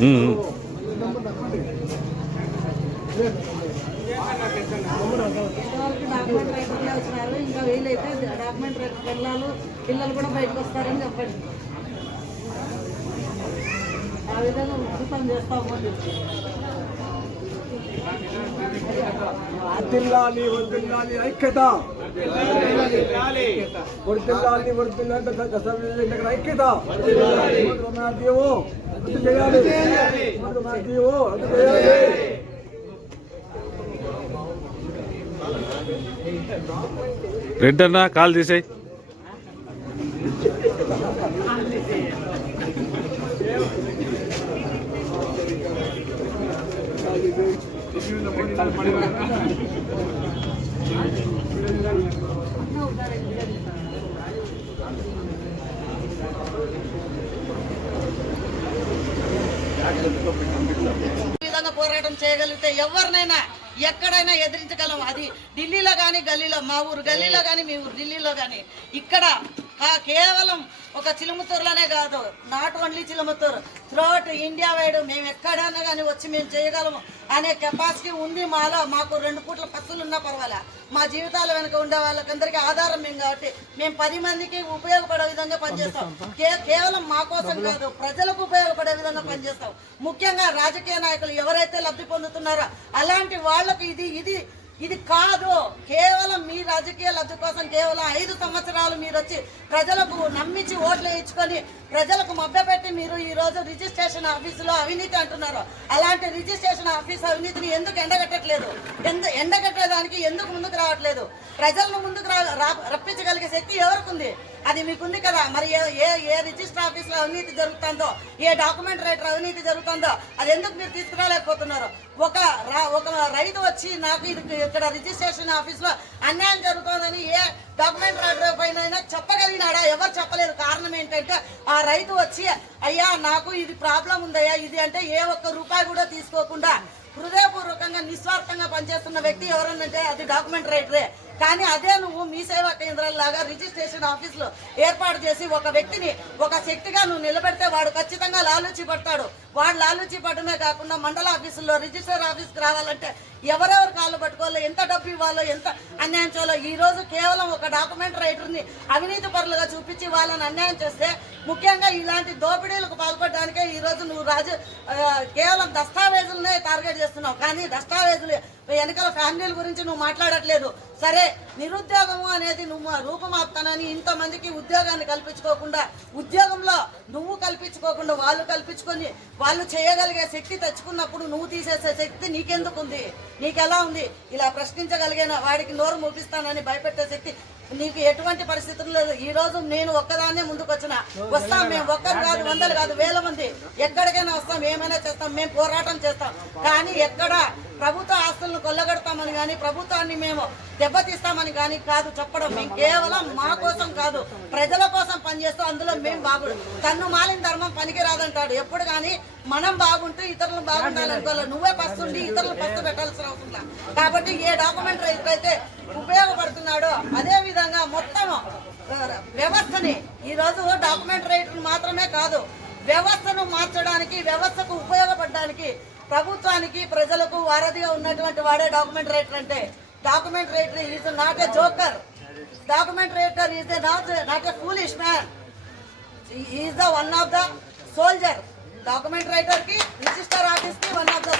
Document రైటర్లే వచ్చినారు, ఇంకా వీలైతే డాక్యుమెంట్ పిల్లలు కూడా బయటకు వస్తారని చెప్పండి. ఆ విధంగా ఉచితం చేస్తాము అని చెప్పి. వర్ధిల్లాలి వర్ధిల్లాలి ఐక్యత, వర్ధిల్లాలి వర్ధిల్లాలి ఐక్యత. రెడ్ అన్న కాల్ తీసేయి. పోరాటం చేయగలిగితే ఎవరినైనా ఎక్కడైనా ఎదిరించగలం. అది ఢిల్లీలో కానీ, గల్లీలో, మా ఊరు గల్లీలో కానీ, మీ ఊరు ఢిల్లీలో కానీ, ఇక్కడ కేవలం ఒక చిలుముతూరులోనే కాదు, not only Chilumuthuru, throughout India wide మేము ఎక్కడైనా కానీ వచ్చి మేము చేయగలము అనే కెపాసిటీ ఉంది మాలో. మాకు 2 పూట్ల పస్తులు ఉన్నా పర్వాలే, మా జీవితాల వెనుక ఉండే వాళ్ళకందరికీ ఆధారం మేము కాబట్టి మేము 10 మందికి ఉపయోగపడే విధంగా పనిచేస్తాం. కేవలం మా కోసం కాదు, ప్రజలకు ఉపయోగపడే విధంగా పనిచేస్తాం. ముఖ్యంగా రాజకీయ నాయకులు ఎవరైతే లబ్ధి పొందుతున్నారో అలాంటి వాళ్లకు ఇది కాదు. కేవలం మీ రాజకీయ లబ్ధి కోసం కేవలం 5 సంవత్సరాలు మీరు వచ్చి ప్రజలకు నమ్మించి ఓట్లు వేయించుకొని ప్రజలకు మభ్యపెట్టి మీరు ఈ రోజు రిజిస్ట్రేషన్ ఆఫీసులో అవినీతి అంటున్నారు. అలాంటి రిజిస్ట్రేషన్ ఆఫీస్ అవినీతిని ఎందుకు ఎండగట్టట్లేదు? ఎండగట్టేదానికి ఎందుకు ముందుకు రావట్లేదు? ప్రజలను ముందుకు రప్పించగలిగే శక్తి ఎవరికి ఉంది? అది మీకుంది కదా. మరి ఏ రిజిస్టర్ ఆఫీసులో అవినీతి జరుగుతుందో, ఏ డాక్యుమెంట్ రైటర్ అవినీతి జరుగుతుందో అది ఎందుకు మీరు తీసుకురాలేకపోతున్నారు? ఒక రైతు వచ్చి నాకు ఇక్కడ రిజిస్ట్రేషన్ ఆఫీసులో అన్యాయం జరుగుతుందని ఏ డాక్యుమెంట్ రైటర్ పైన చెప్పగలిగినాడా? ఎవరు చెప్పలేదు. కారణం ఏంటంటే ఆ రైతు వచ్చి అయ్యా నాకు ఇది ప్రాబ్లం ఉందయ్యా ఇది అంటే ఏ ఒక్క రూపాయి కూడా తీసుకోకుండా హృదయపూర్వకంగా నిస్వార్థంగా పనిచేస్తున్న వ్యక్తి ఎవరన్నంటే అది డాక్యుమెంట్ రైటరే. కానీ అదే నువ్వు మీ సేవా కేంద్రాలలాగా రిజిస్ట్రేషన్ ఆఫీసులో ఏర్పాటు చేసి ఒక వ్యక్తిని ఒక శక్తిగా నువ్వు నిలబెడితే వాడు ఖచ్చితంగా లాలూచి పడతాడు. వాడు లాలూచి పడమే కాకుండా మండల ఆఫీసుల్లో రిజిస్టర్ ఆఫీస్కి రావాలంటే ఎవరెవరు కాళ్ళు పట్టుకోవాలో, ఎంత డబ్బు ఇవ్వాలో, ఎంత అన్యాయం చేయాలో ఈ రోజు కేవలం ఒక డాక్యుమెంట్ రైటర్ని అవినీతి పరులుగా చూపించి వాళ్ళని అన్యాయం చేస్తే, ముఖ్యంగా ఇలాంటి దోపిడీలకు పాల్పడడానికే ఈ రోజు నువ్వు కేవలం దస్తావేజులనే టార్గెట్ చేస్తున్నావు. కానీ దస్తావేజులు వెనకాల ఫ్యామిలీల గురించి నువ్వు మాట్లాడట్లేదు. సరే, నిరుద్యోగము అనేది నువ్వు రూపమాపుతానని ఇంతమందికి ఉద్యోగాన్ని కల్పించుకోకుండా, ఉద్యోగంలో నువ్వు కల్పించుకోకుండా వాళ్ళు కల్పించుకొని వాళ్ళు చేయగలిగే శక్తి తెచ్చుకున్నప్పుడు నువ్వు తీసేసే శక్తి నీకెందుకుంది? నీకెలా ఉంది? ఇలా ప్రశ్నించగలిగిన వాడికి నోరు మూపిస్తానని భయపెట్టే శక్తి నీకు ఎటువంటి పరిస్థితులు లేదు. ఈ రోజు నేను ఒక్కదాన్నే ముందుకు వస్తాం. మేము ఒక్కరు కాదు, 100 కాదు, 1000 మంది ఎక్కడికైనా వస్తాం, ఏమైనా చేస్తాం, మేము పోరాటం చేస్తాం. కానీ ఎక్కడ ప్రభుత్వ ఆస్తులను కొల్లగొడతామని కానీ, ప్రభుత్వాన్ని మేము దెబ్బతీస్తామని కానీ కాదు చెప్పడం. మేము కేవలం మా కోసం కాదు, ప్రజల కోసం పనిచేస్తూ అందులో మేము తన్ను మాలిన ధర్మం పనికి రాదంటాడు. ఎప్పుడు కానీ మనం బాగుంటూ ఇతరులు బాగుండాలనుకోవాలి. నువ్వే పస్తుండి ఇతరులు పస్తు పెట్టాల్సిన అవసరం. కాబట్టి ఏ డాక్యుమెంట్ అయితే ఉపయోగపడుతున్నాడో అదే విధంగా మొత్తం వ్యవస్థని ఈ రోజు డాక్యుమెంట్ రైటర్లు మాత్రమే కాదు, వ్యవస్థను మార్చడానికి, వ్యవస్థకు ఉపయోగపడడానికి, ప్రభుత్వానికి ప్రజలకు వారధిగా ఉన్నటువంటి వాడే డాక్యుమెంట్ రైటర్. అంటే document writer is not a joker. Document writer is not a foolish man. Is the one of the soldier. Document writer కి రిజిస్టర్ ఆఫీస్ కి వన్ ఆఫ్ ద